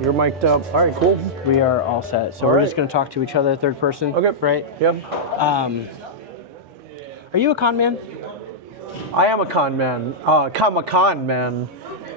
You're mic'd up. All right, cool. We are all set. So we're just going to talk to each other, third person. Okay. Right? Yep. Are you a con man? I am a con man. I'm a con man.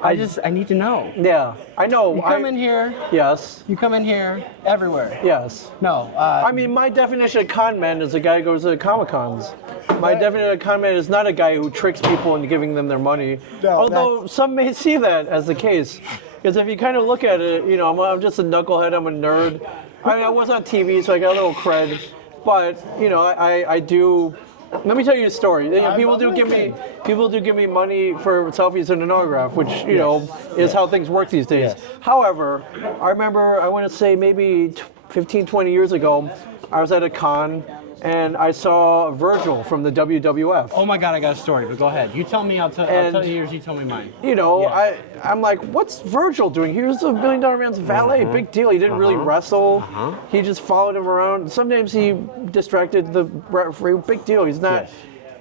I need to know. Yeah, I know. You come in here. Yes. You come in here everywhere. Yes. No. I mean, my definition of con man is a guy who goes to Comic-Cons. My definition of con man is not a guy who tricks people into giving them their money. No, although some may see that as the case. Because if you kind of look at it, you know, I'm just a knucklehead, I'm a nerd. I mean, I was on TV, so I got a little cred. But, you know, I do... Let me tell you a story. You know, people do give me money for selfies and an autograph, which you know is how things work these days. Yes. However, I remember I want to say maybe 15, 20 years ago, I was at a con and I saw Virgil from the WWF. Oh my God, I got a story, but go ahead. You tell me, I'll tell you yours, you tell me mine. You know, I'm like, what's Virgil doing? He was a $1 Million Man's valet, big deal. He didn't really wrestle. He just followed him around. Sometimes he distracted the referee, big deal. He's not,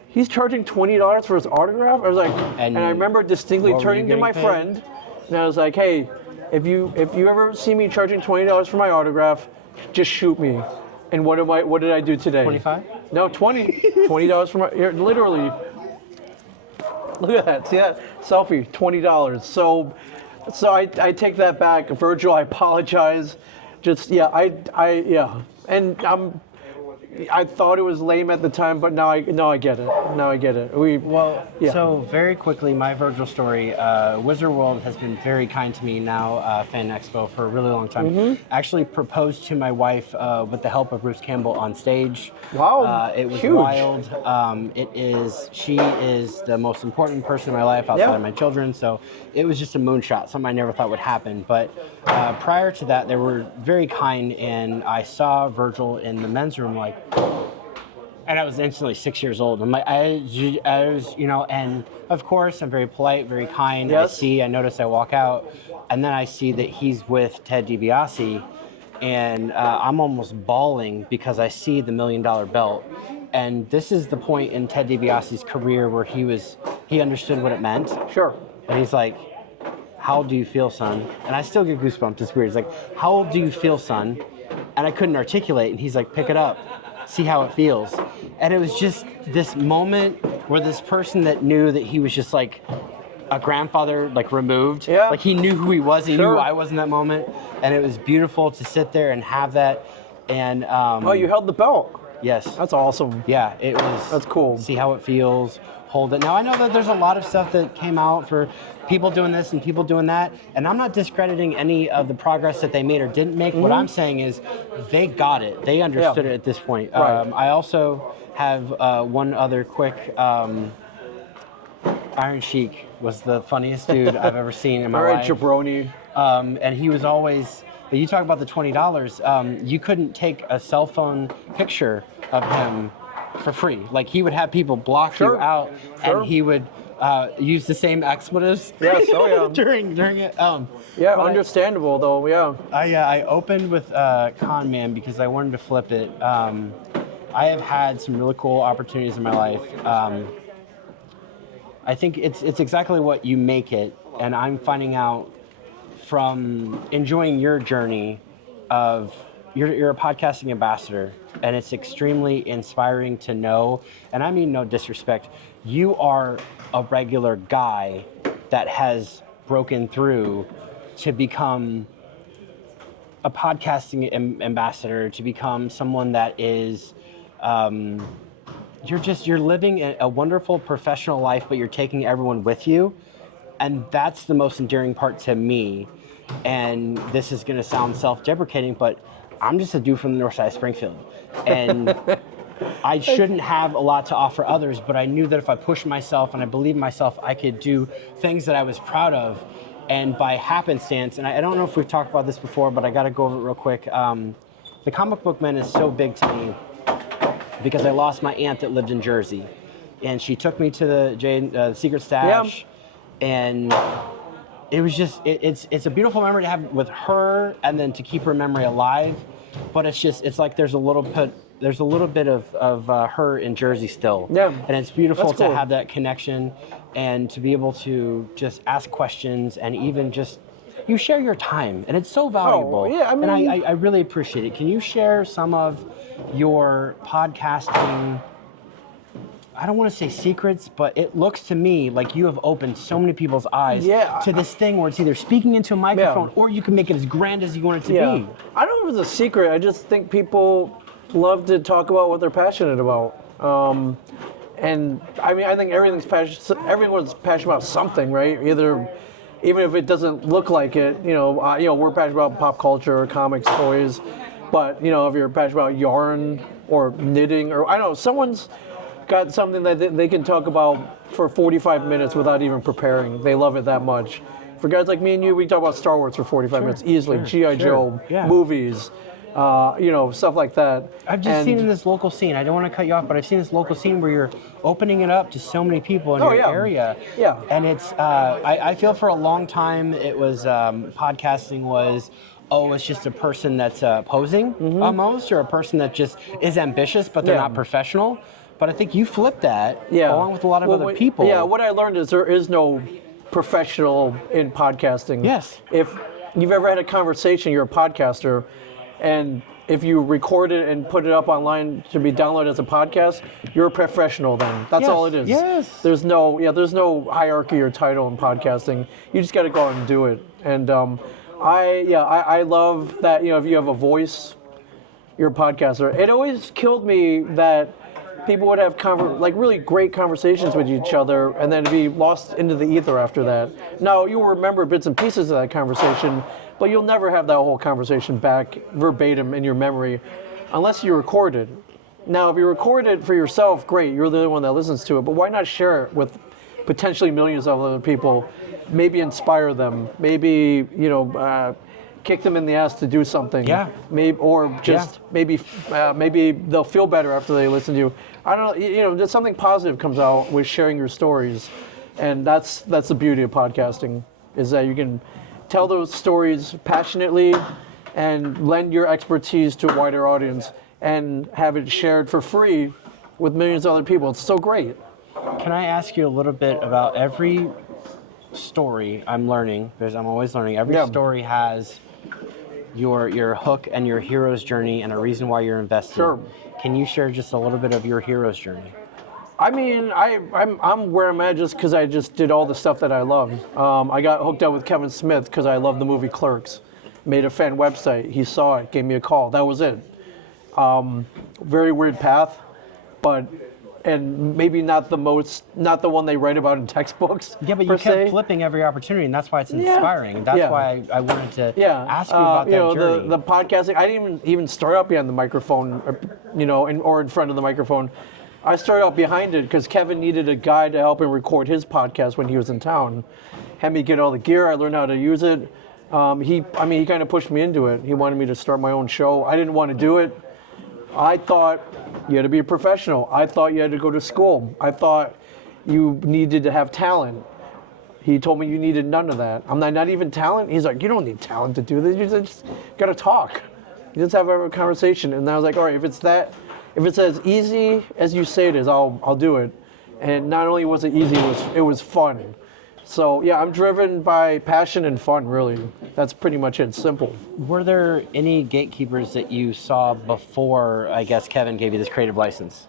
he's charging $20 for his autograph. I was like, and I remember distinctly turning to my friend, and I was like, hey, if you ever see me charging $20 for my autograph, just shoot me. And what did I do today? 25? No, 20. $20 for my, here, literally. Look at that, see that? Selfie, $20. So I take that back. Virgil, I apologize. Just, yeah, And I thought it was lame at the time, but now I get it. Now I get it. So very quickly, my Virgil story. Wizard World has been very kind to me now, Fan Expo, for a really long time. Actually proposed to my wife with the help of Bruce Campbell on stage. Wow, it was huge. wild. She is the most important person in my life outside of my children, so it was just a moonshot, something I never thought would happen. But prior to that, they were very kind, and I saw Virgil in the men's room, and I was instantly 6 years old. I'm like, I was, you know, and of course I'm very polite, very kind. Yes. I notice, I walk out, and then I see that he's with Ted DiBiase, and I'm almost bawling because I see the $1 Million belt. And this is the point in Ted DiBiase's career where he understood what it meant. Sure. And he's like, how old do you feel, son? And I still get goosebumps, it's weird. He's like, how old do you feel, son? And I couldn't articulate, and he's like, pick it up, see how it feels. And it was just this moment where this person that knew that he was just like a grandfather, like removed, like he knew who he was, he knew who I was in that moment, and it was beautiful to sit there and have that. And oh, you held the belt. Yes. That's awesome. Yeah, it was. That's cool. See how it feels, hold it. Now, I know that there's a lot of stuff that came out for people doing this and people doing that, and I'm not discrediting any of the progress that they made or didn't make. What I'm saying is they got it. They understood it at this point. Right. I also have one other quick... Iron Sheik was the funniest dude I've ever seen in my life. All right, jabroni. And he was always... You talk about the $20. You couldn't take a cell phone picture of him for free. Like, he would have people block you out, and he would use the same expletives. Yes, oh yeah. during it. Yeah, understandable though. Yeah. I opened with Con Man because I wanted to flip it. I have had some really cool opportunities in my life. I think it's exactly what you make it, and I'm finding out from enjoying your journey of you're a podcasting ambassador, and it's extremely inspiring to know, and I mean no disrespect, you are a regular guy that has broken through to become a podcasting ambassador, to become someone that is you're living a wonderful professional life, but you're taking everyone with you, and that's the most endearing part to me. And this is going to sound self-deprecating, but I'm just a dude from the north side of Springfield, and I shouldn't have a lot to offer others, but I knew that if I pushed myself and I believed in myself, I could do things that I was proud of. And by happenstance, and I don't know if we've talked about this before, but I got to go over it real quick. The comic book man is so big to me because I lost my aunt that lived in Jersey, and she took me to the Secret Stash, and it was just it's a beautiful memory to have with her, and then to keep her memory alive. But it's like there's a little bit of her in Jersey still. Yeah. And it's beautiful to have that connection, and to be able to just ask questions, and even just you share your time, and it's so valuable. yeah, I mean, and I really appreciate it. Can you share some of your podcasting? I don't want to say secrets, but it looks to me like you have opened so many people's eyes to this thing where it's either speaking into a microphone or you can make it as grand as you want it to be. I don't know if it's a secret. I just think people love to talk about what they're passionate about. And I mean, I think everyone's passionate about something, right? Even if it doesn't look like it, we're passionate about pop culture, comics, toys. But, if you're passionate about yarn or knitting, or I don't know, someone's got something that they can talk about for 45 minutes without even preparing. They love it that much. For guys like me and you, we talk about Star Wars for 45 minutes easily. G.I. Joe, movies, stuff like that. I've just seen in this local scene, I don't want to cut you off, but I've seen this local scene where you're opening it up to so many people in your area. Yeah. And it's, I feel for a long time it was, podcasting was, it's just a person that's posing almost, or a person that just is ambitious, but they're not professional. But I think you flipped that along with a lot of other people. Yeah, what I learned is there is no professional in podcasting. Yes. If you've ever had a conversation, you're a podcaster, and if you record it and put it up online to be downloaded as a podcast, you're a professional then. That's all it is. Yes. There's no hierarchy or title in podcasting. You just got to go out and do it. And I love that, if you have a voice, you're a podcaster. It always killed me that people would have really great conversations with each other and then be lost into the ether after that. Now, you'll remember bits and pieces of that conversation, but you'll never have that whole conversation back verbatim in your memory unless you record it. Now, if you record it for yourself, great, you're the only one that listens to it, but why not share it with potentially millions of other people? Maybe inspire them, maybe, kick them in the ass to do something. Yeah. Maybe they'll feel better after they listen to you. I don't know. Just something positive comes out with sharing your stories, and that's the beauty of podcasting, is that you can tell those stories passionately and lend your expertise to a wider audience and have it shared for free with millions of other people. It's so great. Can I ask you a little bit about every story? I'm learning, because I'm always learning. Every story has your hook and your hero's journey and a reason why you're invested. Sure. Can you share just a little bit of your hero's journey? I mean, I'm where I'm at just because I just did all the stuff that I love. I got hooked up with Kevin Smith because I love the movie Clerks. Made a fan website. He saw it, gave me a call. That was it. Very weird path, and maybe not the one they write about in textbooks. Yeah, but you kept flipping every opportunity, and that's why it's inspiring. That's why I wanted to ask you about that journey. The podcasting. I didn't even start out behind the microphone, or in front of the microphone. I started out behind it because Kevin needed a guy to help him record his podcast when he was in town. Had me get all the gear. I learned how to use it. He kind of pushed me into it. He wanted me to start my own show. I didn't want to do it. I thought you had to be a professional. I thought you had to go to school. I thought you needed to have talent. He told me you needed none of that. I'm not even talent. He's like, you don't need talent to do this. You just got to talk. You just have a conversation. And I was like, all right, if it's as easy as you say it is, I'll do it. And not only was it easy, it was fun. So yeah, I'm driven by passion and fun, really. That's pretty much it, simple. Were there any gatekeepers that you saw before, I guess, Kevin gave you this creative license?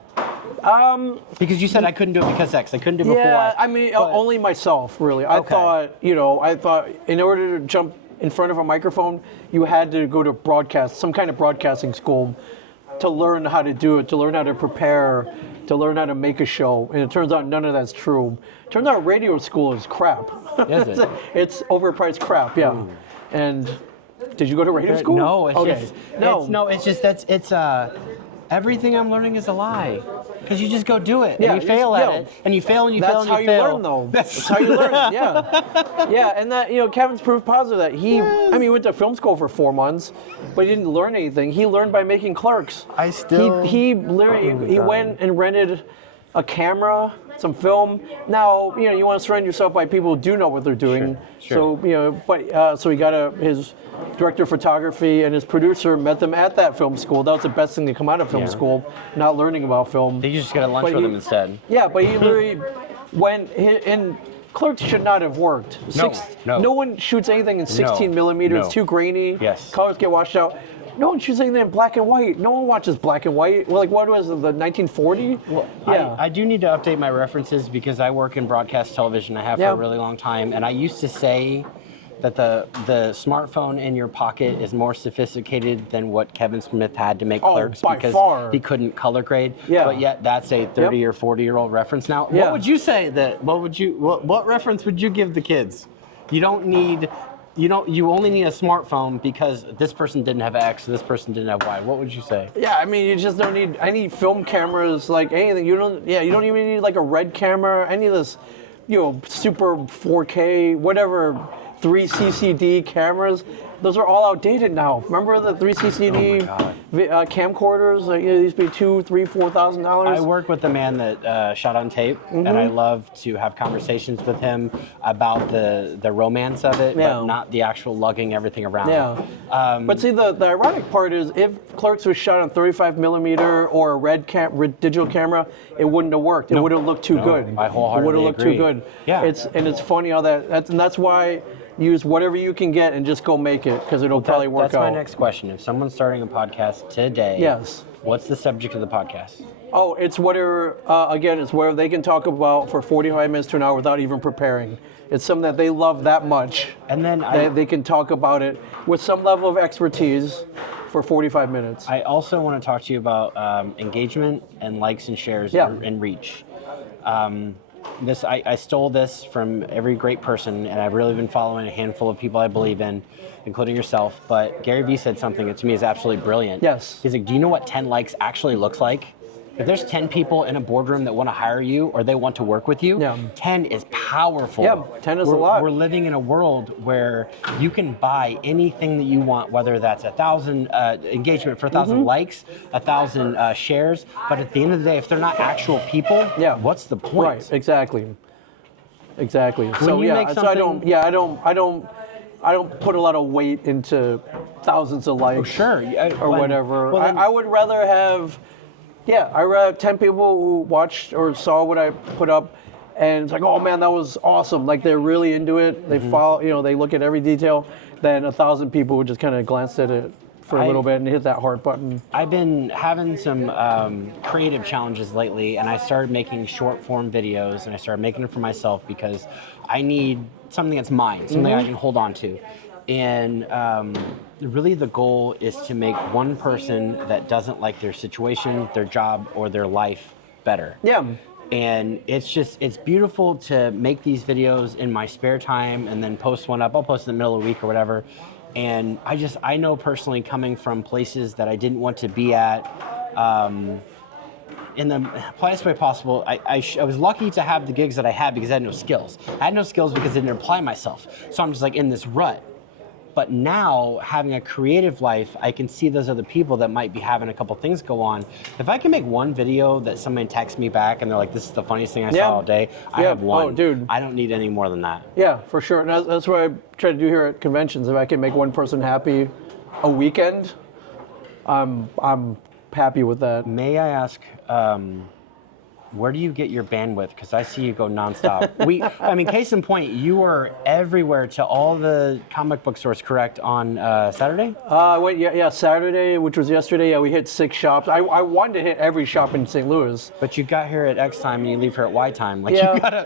Because you said I couldn't do it because X. I couldn't do it before. Yeah, only myself, really. I thought in order to jump in front of a microphone, you had to go to some kind of broadcasting school to learn how to do it, to learn how to prepare, to learn how to make a show. And it turns out none of that's true. It turns out radio school is crap. Is it? It's overpriced crap, yeah. Ooh. And did you go to radio school? No, it's everything I'm learning is a lie. Because you just go do it, and you fail at it, and you fail, and you fail, and you fail. That's how you learn, though. That's how you learn, yeah. Yeah, and that, Kevin's proof positive that he went to film school for 4 months, but he didn't learn anything. He learned by making Clerks. He literally, went and rented a camera, some film. Now, you want to surround yourself by people who do know what they're doing. Sure. So, so he got his director of photography and his producer met them at that film school. That was the best thing to come out of film school, not learning about film. They just got lunch with him instead. Yeah, but he literally went in Clerks should not have worked. No one shoots anything in 16 millimeter. It's too grainy. Yes. Colors get washed out. No one shoots anything in black and white. No one watches black and white. Well, like, what was it, the 1940? Well, yeah. I do need to update my references because I work in broadcast television. I have for a really long time. And I used to say that the smartphone in your pocket is more sophisticated than what Kevin Smith had to make Clerks because he couldn't color grade. Yeah. But yet that's a 30 or 40-year-old reference now. Yeah. What would you say what reference would you give the kids? You only need a smartphone because this person didn't have X, this person didn't have Y. What would you say? Yeah, I mean, you just don't need any film cameras, like anything. You don't even need like a red camera, any of this, super 4K, whatever, 3 CCD cameras. Those are all outdated now. Remember the 3 CCD camcorders? Like, these used to be $2,000, $3,000, $4,000. I work with a man that shot on tape, and I love to have conversations with him about the romance of it, but not the actual lugging everything around. Yeah. But see, the ironic part is, if Clerks was shot on 35 millimeter or a red digital camera, it wouldn't have worked. It would have looked too good. I wholeheartedly It would have looked too good. Yeah. It's funny how that's why. Use whatever you can get and just go make it, because it'll probably work out. That's my next question. If someone's starting a podcast today, what's the subject of the podcast? Oh, it's whatever, it's whatever they can talk about for 45 minutes to an hour without even preparing. It's something that they love that much. And then they can talk about it with some level of expertise for 45 minutes. I also want to talk to you about engagement and likes and shares and reach. I stole this from every great person, and I've really been following a handful of people I believe in, including yourself. But Gary Vee said something that to me is absolutely brilliant. Yes. He's like, do you know what 10 likes actually looks like? If there's 10 people in a boardroom that want to hire you or they want to work with you, 10 is powerful. Yeah, 10 is a lot. We're living in a world where you can buy anything that you want, whether that's 1,000 engagement for 1,000 likes, 1,000 shares. But at the end of the day, if they're not actual people, what's the point? Right, exactly. When you make something, I don't put a lot of weight into thousands of likes or whatever. Well, I would rather have... I read 10 people who watched or saw what I put up, and it's like, oh man, that was awesome. Like, they're really into it. They follow, they look at every detail. Then 1,000 people who just kind of glanced at it for a little bit and hit that heart button. I've been having some creative challenges lately, and I started making short form videos, and I started making them for myself because I need something that's mine, something I can hold on to. And really the goal is to make one person that doesn't like their situation, their job, or their life better. Yeah. And it's beautiful to make these videos in my spare time and then post one up. I'll post it in the middle of the week or whatever. And I know personally, coming from places that I didn't want to be at, in the politest way possible, I was lucky to have the gigs that I had because I had no skills. I had no skills because I didn't apply myself. So I'm just like in this rut. But now, having a creative life, I can see those other people that might be having a couple things go on. If I can make one video that somebody texts me back and they're like, this is the funniest thing I saw all day, I have one. Oh, dude. I don't need any more than that. Yeah, for sure. And that's what I try to do here at conventions. If I can make one person happy a weekend, I'm happy with that. May I ask, where do you get your bandwidth? Because I see you go nonstop. Case in point, you are everywhere to all the comic book stores, correct, on Saturday? Saturday, which was yesterday. We hit 6 shops. I wanted to hit every shop in St. Louis. But you got here at X time and you leave here at Y time. Like, you gotta...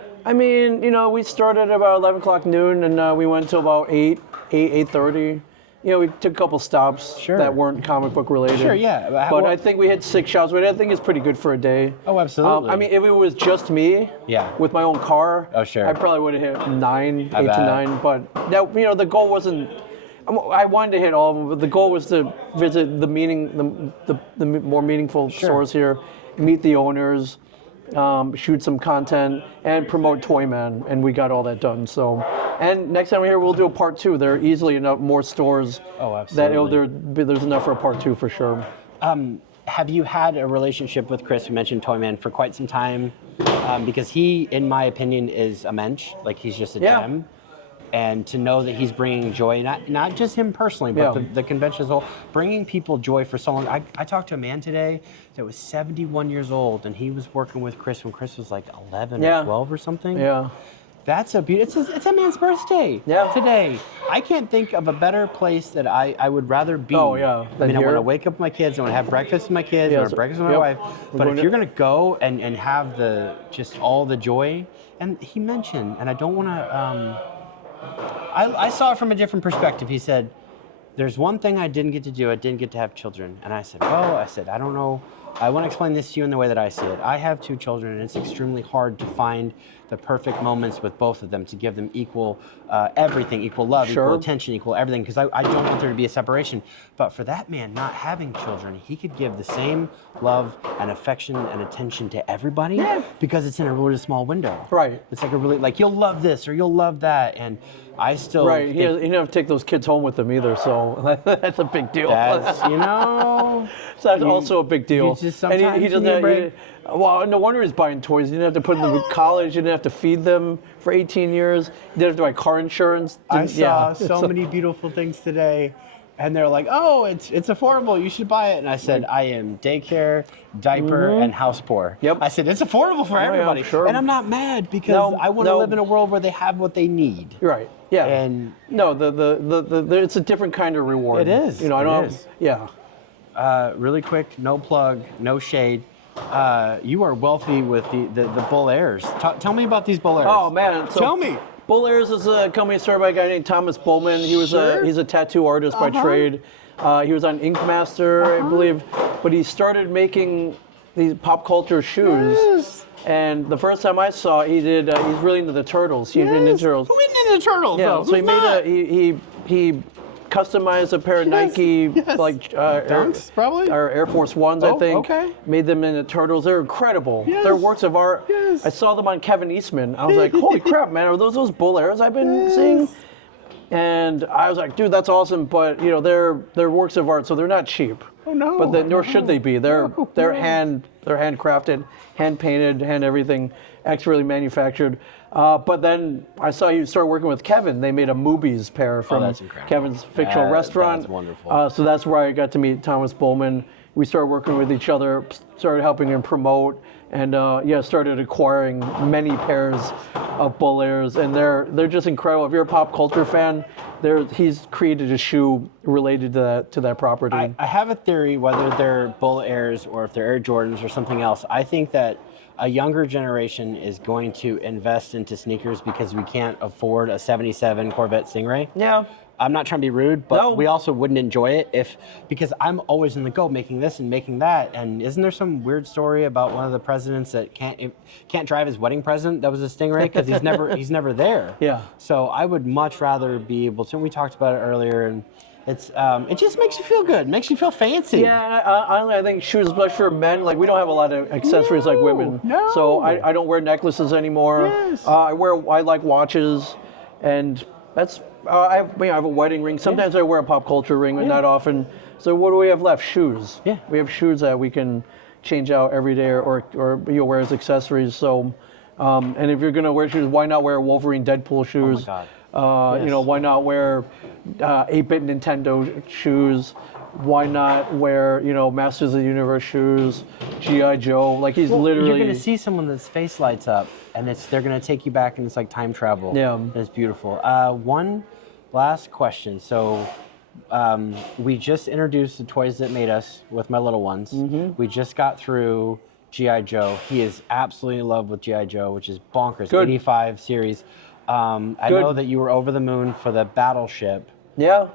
we started at about 11 o'clock noon, and we went till about 8:30. We took a couple stops that weren't comic book related. Sure, yeah. But I think we hit 6 shops, which I think is pretty good for a day. Oh, absolutely. If it was just me with my own car, I probably would have hit 8 to 9. But that, the goal wasn't, I wanted to hit all of them, but the goal was to visit the more meaningful stores here, meet the owners, shoot some content, and promote Toyman, and we got all that done. So, and next time we're here, we'll do a part 2. There are easily enough more stores that there's enough for a part 2 for sure. Have you had a relationship with Chris, who mentioned Toyman, for quite some time? Because he, in my opinion, is a mensch. Like, he's just a gem. And to know that he's bringing joy, not just him personally, but the convention as a whole, bringing people joy for so long. I talked to a man today that was 71 years old, and he was working with Chris when Chris was like 11 or 12 or something. Yeah. That's a beautiful. It's a man's birthday. Yeah. Today, I can't think of a better place that I would rather be. Oh, yeah, I than mean, I want here. to wake up with my kids. I want to have breakfast with my kids. I Yeah, want to so- breakfast with my yep. wife. We're But going if you're gonna go and have the just all the joy, and he mentioned, and I don't want to. I saw it from a different perspective. He said, "There's one thing I didn't get to do. I didn't get to have children." And I said, "Well," I said, "I don't know. I want to explain this to you in the way that I see it. I have 2 children, and it's extremely hard to find the perfect moments with both of them to give them equal everything, equal love, Sure. equal attention, equal everything, because I don't want there to be a separation. But for that man not having children, he could give the same love and affection and attention to everybody because it's in a really small window. Right. It's like a really, like, you'll love this or you'll love that. And I still Right. He think didn't have to take those kids home with him either, so that's a big deal. that's, you know, So that's also a big deal. you just and sometimes he you doesn't need a have, break. well, no wonder he's buying toys. You didn't have to put them in college. You didn't have to feed them for 18 years. You didn't have to buy car insurance. I saw Yeah. so many beautiful things today, and they're like, "Oh, it's affordable. You should buy it." And I said, "I am daycare, diaper, and house poor." Yep. I said, "It's affordable for yeah, everybody," sure. and I'm not mad because No, I want to no. live in a world where they have what they need. You're right. Yeah. And no, the it's a different kind of reward. It is. You know, I It don't. is. Yeah. Really quick, no plug, no shade. You are wealthy with the Bull Airs. Tell me about these Bull Airs. Oh man. So Tell me. Bull Airs is a company started by a guy named Thomas Bowman. He was Sure. he's a tattoo artist by trade. He was on Ink Master, I believe, but he started making these pop culture shoes. Yes. And the first time I saw it, he did. He's really into the turtles. He's into Ninja Turtles. Who into the turtles? Yeah. though? So he Who's made not? he customized a pair of Nike yes. like Dunks, probably? or Air Force Ones, I Oh, think. okay. Made them into turtles. They're incredible. Yes. They're works of art. Yes. I saw them on Kevin Eastman. I was like, holy crap, man! Are those Bull Airs I've been seeing? And I was like, dude, that's awesome. But you know, they're works of art, so they're not cheap. Oh no. But nor should they be. They're No, they're handcrafted, hand painted, hand everything, expertly manufactured. But then I saw you start working with Kevin. They made a Movies pair from that's incredible. Kevin's fictional restaurant. That's wonderful. So that's where I got to meet Thomas Bowman. We started working with each other, started helping him promote, and started acquiring many pairs of Bull Airs, and they're just incredible. If you're a pop culture fan, he's created a shoe related to that property. I have a theory, whether they're Bull Airs or if they're Air Jordans or something else. I think that a younger generation is going to invest into sneakers because we can't afford a 77 Corvette Stingray. Yeah. I'm not trying to be rude, but No. we also wouldn't enjoy it because I'm always in the go making this and making that. And isn't there some weird story about one of the presidents that can't drive his wedding present that was a Stingray because he's never there. Yeah. So I would much rather be able to. And we talked about it earlier, and it just makes you feel good, makes you feel fancy. Yeah, I think shoes, especially for men, like we don't have a lot of accessories like women. No. So I don't wear necklaces anymore. Yes. I like watches, and that's I have a wedding ring. Sometimes I wear a pop culture ring, but not often. So what do we have left? Shoes. Yeah. We have shoes that we can change out every day or wear as accessories. So, and if you're gonna wear shoes, why not wear Wolverine, Deadpool shoes? Oh my God. You know, why not wear 8-bit Nintendo shoes? Why not wear, Masters of the Universe shoes, G.I. Joe? Like he's literally. You're gonna see someone that's face lights up, and they're gonna take you back, and it's like time travel. Yeah. And it's beautiful. One last question. So, we just introduced the Toys That Made Us with my little ones. Mm-hmm. We just got through G.I. Joe. He is absolutely in love with G.I. Joe, which is bonkers. Good. 85 series. I Good. know that you were over the moon for the Battleship. Yeah.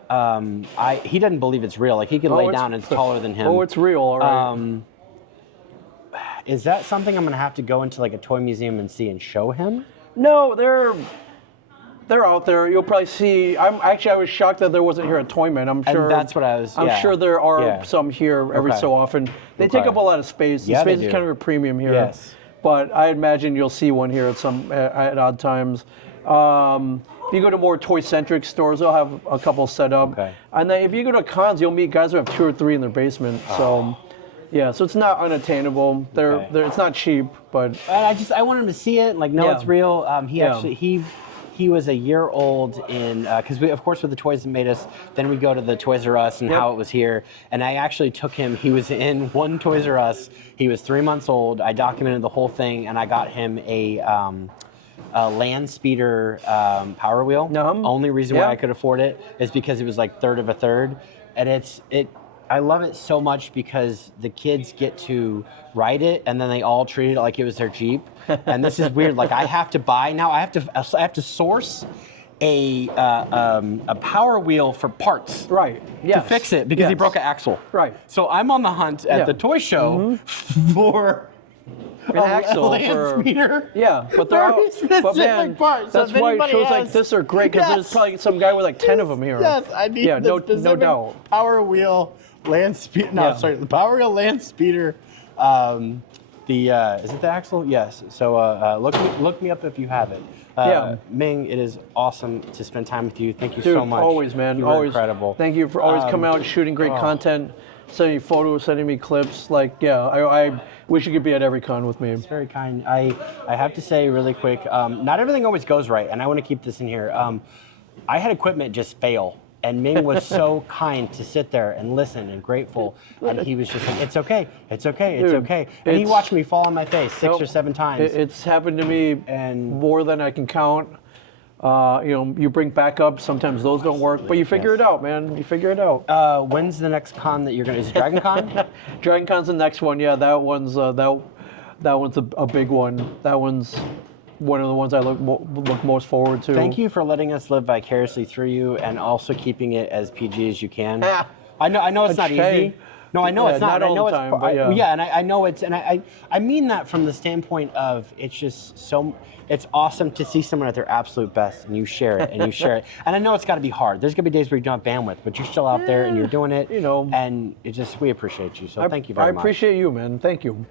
He doesn't believe it's real. Like he could lay down and it's taller than him. Oh, it's real, all right. Is that something I'm gonna have to go into like a toy museum and see and show him? No, they're out there. You'll probably see. I was shocked that there wasn't here at Toyman. I'm sure. And that's what I was. I'm yeah. sure there are Yeah. some here every Okay. so often. They take Okay. up a lot of space. The Yeah, they space is do. kind of a premium here. Yes. But I imagine you'll see one here at odd times. If you go to more toy-centric stores, they'll have a couple set up. Okay. And then if you go to cons, you'll meet guys who have 2 or 3 in their basement. So, yeah, so it's not unattainable. Okay. It's not cheap, but I want him to see it and like know Yeah. it's real. Yeah. He was a year old in because we of course with the Toys That Made Us. Then we go to the Toys R Us and Yep. how it was here. And I actually took him. He was in one Toys R Us. He was 3 months old. I documented the whole thing and I got him land speeder Power Wheel. Only reason why I could afford it is because it was like third of a third, and I love it so much because the kids get to ride it, and then they all treat it like it was their Jeep. And this is weird. Like I have to buy now. I have to source a Power Wheel for parts. Right. To fix it because he broke an axle. Right. So I'm on the hunt at the toy show for an axle land speeder. Yeah, but they're all, but man, parts. that's so why shows like this are great because there's probably some guy with like 10 of them here. Yes, I need no doubt. Power Wheel land speeder. No, sorry, the Power Wheel land speeder. Is it the axle? Yes. So look me up if you have it. Ming, it is awesome to spend time with you. Thank you so much. Always, man. You always incredible. Thank you for always coming out and shooting great content, sending me photos, sending me clips. Like, I wish you could be at every con with me. It's very kind. I have to say really quick, not everything always goes right, and I want to keep this in here. I had equipment just fail. And Ming was so kind to sit there and listen and grateful. And he was just like, it's okay, it's okay, it's okay. And he watched me fall on my face 6 or 7 times. It's happened to me and more than I can count. You bring backups, sometimes those don't work, but you figure it out, man. You figure it out. When's the next con that you're going to, is it Dragon Con? Dragon Con's the next one, yeah. That one's a big one. That one's one of the ones I look most forward to. Thank you for letting us live vicariously through you and also keeping it as PG as you can. I know it's not easy. No, I know it's not. Not all the time, but and I know it's, and I mean that from the standpoint of it's just so, it's awesome to see someone at their absolute best and you share it and you share it. And I know it's got to be hard. There's going to be days where you don't have bandwidth, but you're still out there and you're doing it. And it just, we appreciate you. So thank you very much. I appreciate you, man. Thank you.